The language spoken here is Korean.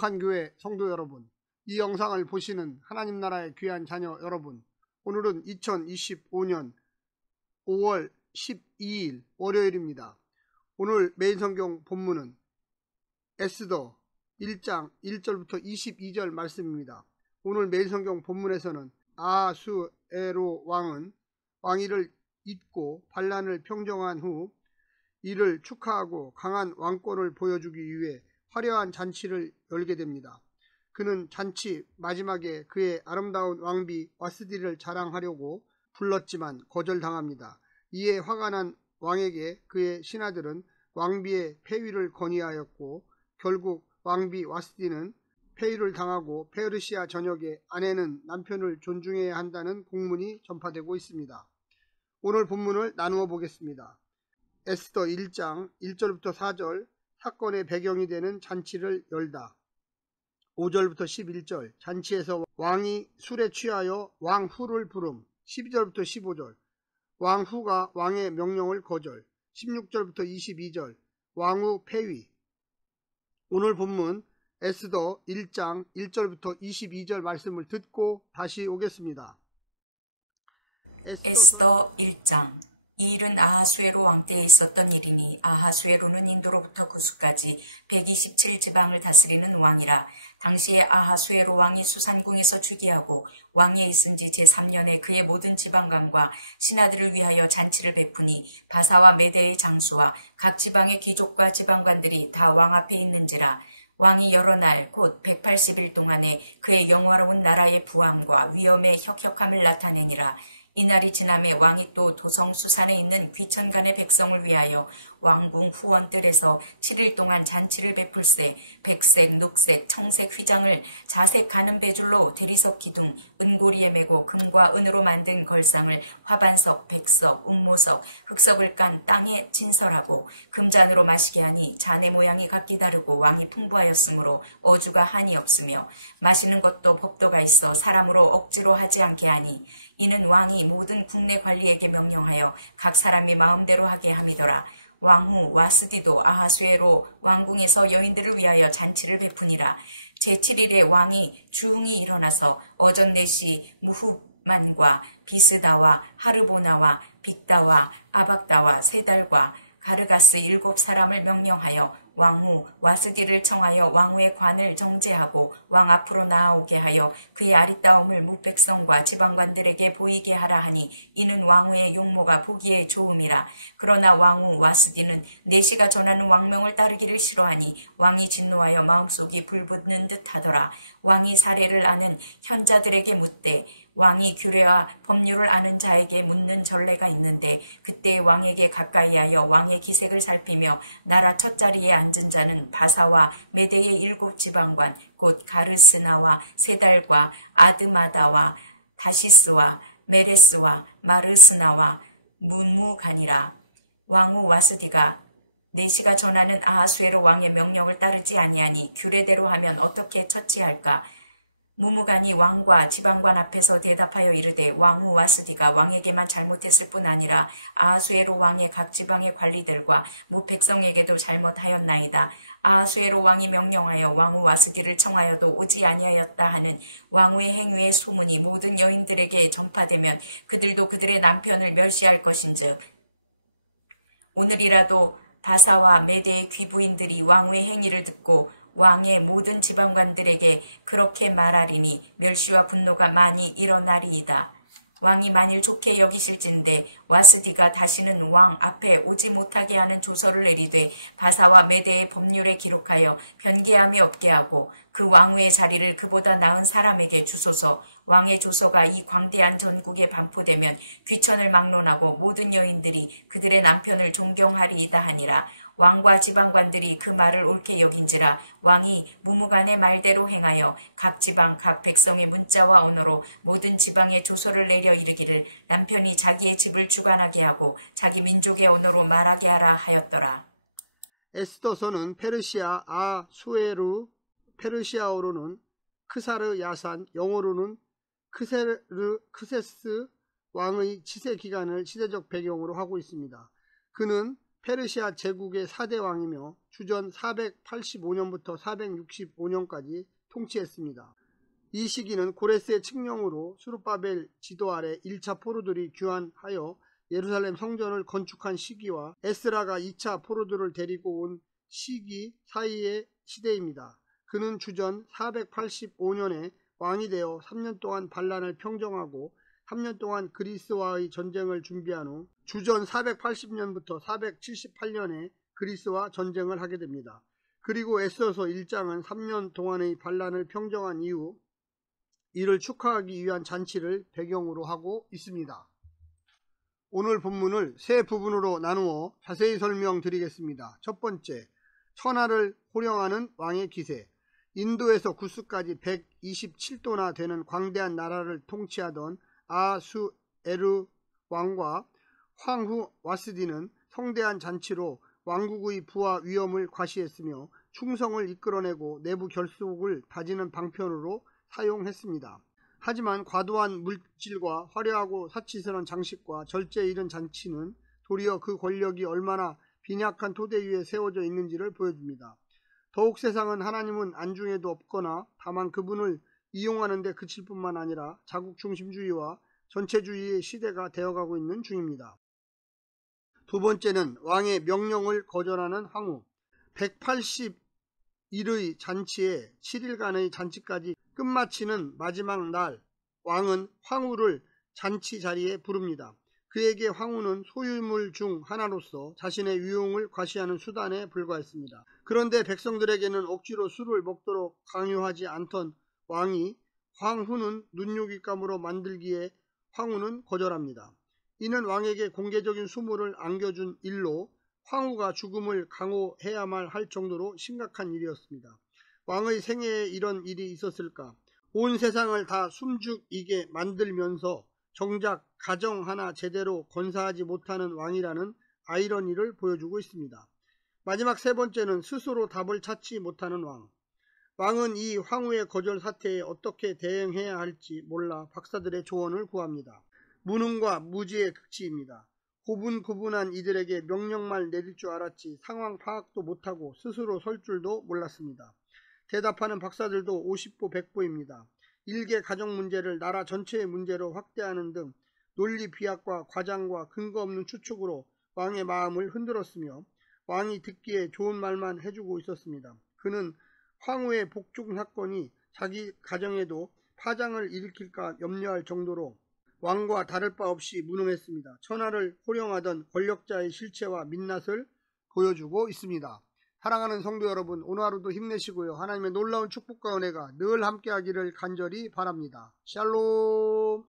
거룩한 교회 성도 여러분, 이 영상을 보시는 하나님 나라의 귀한 자녀 여러분, 오늘은 2025년 5월 12일 월요일입니다. 오늘 메인 성경 본문은 에스더 1장 1절부터 22절 말씀입니다. 오늘 메인 성경 본문에서는 아하수에로 왕은 왕위를 잇고 반란을 평정한 후 이를 축하하고 강한 왕권을 보여주기 위해 화려한 잔치를 열게 됩니다. 그는 잔치 마지막에 그의 아름다운 왕비 와스디를 자랑하려고 불렀지만 거절당합니다. 이에 화가 난 왕에게 그의 신하들은 왕비의 폐위를 건의하였고 결국 왕비 와스디는 폐위를 당하고 페르시아 전역에 아내는 남편을 존중해야 한다는 공문이 전파되고 있습니다. 오늘 본문을 나누어 보겠습니다. 에스더 1장 1절부터 4절 사건의 배경이 되는 잔치를 열다. 5절부터 11절 잔치에서 왕이 술에 취하여 왕후를 부름. 12절부터 15절 왕후가 왕의 명령을 거절. 16절부터 22절 왕후 폐위. 오늘 본문 에스더 1장 1절부터 22절 말씀을 듣고 다시 오겠습니다. 에스더 1장. 이 일은 아하수에로 왕 때에 있었던 일이니 아하수에로는 인도로부터 구스까지 127지방을 다스리는 왕이라. 당시에 아하수에로 왕이 수산궁에서 즉위하고 왕위에 있은 지 제3년에 그의 모든 지방관과 신하들을 위하여 잔치를 베푸니 바사와 메대의 장수와 각 지방의 귀족과 지방관들이 다 왕 앞에 있는지라. 왕이 여러 날 곧 180일 동안에 그의 영화로운 나라의 부함과 위엄의 혁혁함을 나타내니라. 이날이 지남에 왕이 또 도성 수산에 있는 귀천간의 백성을 위하여 왕궁 후원뜰에서 7일 동안 잔치를 베풀세. 백색, 녹색, 청색 휘장을 자색 가는 배줄로 대리석 기둥, 은고리에 메고 금과 은으로 만든 걸상을 화반석, 백석, 운모석, 흑석을 깐 땅에 진설하고 금잔으로 마시게 하니 잔의 모양이 각기 다르고 왕이 풍부하였으므로 어주가 한이 없으며 마시는 것도 법도가 있어 사람으로 억지로 하지 않게 하니 이는 왕이 모든 국내 관리에게 명령하여 각 사람이 마음대로 하게 함이더라. 왕후 와스디도 아하수에로 왕궁에서 여인들을 위하여 잔치를 베푸니라. 제7일에 왕이 주흥이 일어나서 어전넷이 무후만과 비스다와 하르보나와 빅다와 아박다와 세달과 가르가스 7사람을 명령하여 왕후 와스디를 청하여 왕후의 관을 정제하고 왕 앞으로 나아오게 하여 그의 아리따움을 무백성과 지방관들에게 보이게 하라 하니 이는 왕후의 용모가 보기에 좋음이라. 그러나 왕후 와스디는 내시가 전하는 왕명을 따르기를 싫어하니 왕이 진노하여 마음속이 불붙는 듯 하더라. 왕이 사례를 아는 현자들에게 묻되 왕이 규례와 법률을 아는 자에게 묻는 전례가 있는데 그때 왕에게 가까이하여 왕의 기색을 살피며 나라 첫자리에 앉은 자는 바사와 메대의 7지방관 곧 가르스나와 세달과 아드마다와 다시스와 메레스와 마르스나와 문무간이라. 왕후 와스디가 내시가 전하는 아하수에로 왕의 명령을 따르지 아니하니 규례대로 하면 어떻게 처치할까? 무무간이 왕과 지방관 앞에서 대답하여 이르되 왕후 와스디가 왕에게만 잘못했을 뿐 아니라 아하수에로 왕의 각 지방의 관리들과 무백성에게도 잘못하였나이다. 아하수에로 왕이 명령하여 왕후 와스디를 청하여도 오지 아니하였다 하는 왕후의 행위의 소문이 모든 여인들에게 전파되면 그들도 그들의 남편을 멸시할 것인즉 오늘이라도 바사와 메대의 귀부인들이 왕후의 행위를 듣고 왕의 모든 지방관들에게 그렇게 말하리니 멸시와 분노가 많이 일어나리이다. 왕이 만일 좋게 여기실진데 와스디가 다시는 왕 앞에 오지 못하게 하는 조서를 내리되 바사와 메대의 법률에 기록하여 변개함이 없게 하고 그 왕후의 자리를 그보다 나은 사람에게 주소서. 왕의 조서가 이 광대한 전국에 반포되면 귀천을 막론하고 모든 여인들이 그들의 남편을 존경하리이다 하니라. 왕과 지방관들이 그 말을 옳게 여긴지라. 왕이 무무간의 말대로 행하여 각 지방 각 백성의 문자와 언어로 모든 지방에 조서를 내려 이르기를 남편이 자기의 집을 주관하게 하고 자기 민족의 언어로 말하게 하라 하였더라. 에스더서는 페르시아 아수에루, 페르시아어로는 크사르 야산, 영어로는 크세스 왕의 치세 기간을 시대적 배경으로 하고 있습니다. 그는 페르시아 제국의 4대 왕이며 주전 485년부터 465년까지 통치했습니다. 이 시기는 고레스의 칙령으로 수룹바벨 지도 아래 1차 포로들이 귀환하여 예루살렘 성전을 건축한 시기와 에스라가 2차 포로들을 데리고 온 시기 사이의 시대입니다. 그는 주전 485년에 왕이 되어 3년 동안 반란을 평정하고 3년 동안 그리스와의 전쟁을 준비한 후 주전 480년부터 478년에 그리스와 전쟁을 하게 됩니다. 그리고 에스더서 1장은 3년 동안의 반란을 평정한 이후 이를 축하하기 위한 잔치를 배경으로 하고 있습니다. 오늘 본문을 세 부분으로 나누어 자세히 설명드리겠습니다. 첫 번째, 천하를 호령하는 왕의 기세. 인도에서 구스까지 127도나 되는 광대한 나라를 통치하던 아하수에르 왕과 황후 와스디는 성대한 잔치로 왕국의 부와 위엄을 과시했으며 충성을 이끌어내고 내부 결속을 다지는 방편으로 사용했습니다. 하지만 과도한 물질과 화려하고 사치스러운 장식과 절제에 이른 잔치는 도리어 그 권력이 얼마나 빈약한 토대 위에 세워져 있는지를 보여줍니다. 더욱 세상은 하나님은 안중에도 없거나 다만 그분을 이용하는 데 그칠 뿐만 아니라 자국중심주의와 전체주의의 시대가 되어가고 있는 중입니다. 두 번째는 왕의 명령을 거절하는 황후. 180일의 잔치에 7일간의 잔치까지 끝마치는 마지막 날 왕은 황후를 잔치 자리에 부릅니다. 그에게 황후는 소유물 중 하나로서 자신의 유용을 과시하는 수단에 불과했습니다. 그런데 백성들에게는 억지로 술을 먹도록 강요하지 않던 왕이 황후는 눈요깃감으로 만들기에 황후는 거절합니다. 이는 왕에게 공개적인 수모를 안겨준 일로 황후가 죽음을 강호해야만 할 정도로 심각한 일이었습니다. 왕의 생애에 이런 일이 있었을까? 온 세상을 다 숨죽이게 만들면서 정작 가정 하나 제대로 건사하지 못하는 왕이라는 아이러니를 보여주고 있습니다. 마지막 세 번째는 스스로 답을 찾지 못하는 왕. 왕은 이 황후의 거절 사태에 어떻게 대응해야 할지 몰라 박사들의 조언을 구합니다. 무능과 무지의 극치입니다. 고분고분한 이들에게 명령만 내릴 줄 알았지 상황 파악도 못하고 스스로 설 줄도 몰랐습니다. 대답하는 박사들도 50보 100보입니다. 일개 가정 문제를 나라 전체의 문제로 확대하는 등 논리 비약과 과장과 근거 없는 추측으로 왕의 마음을 흔들었으며 왕이 듣기에 좋은 말만 해주고 있었습니다. 그는 황후의 복종 사건이 자기 가정에도 파장을 일으킬까 염려할 정도로 왕과 다를 바 없이 무능했습니다. 천하를 호령하던 권력자의 실체와 민낯을 보여주고 있습니다. 사랑하는 성도 여러분, 오늘 하루도 힘내시고요. 하나님의 놀라운 축복과 은혜가 늘 함께하기를 간절히 바랍니다. 샬롬.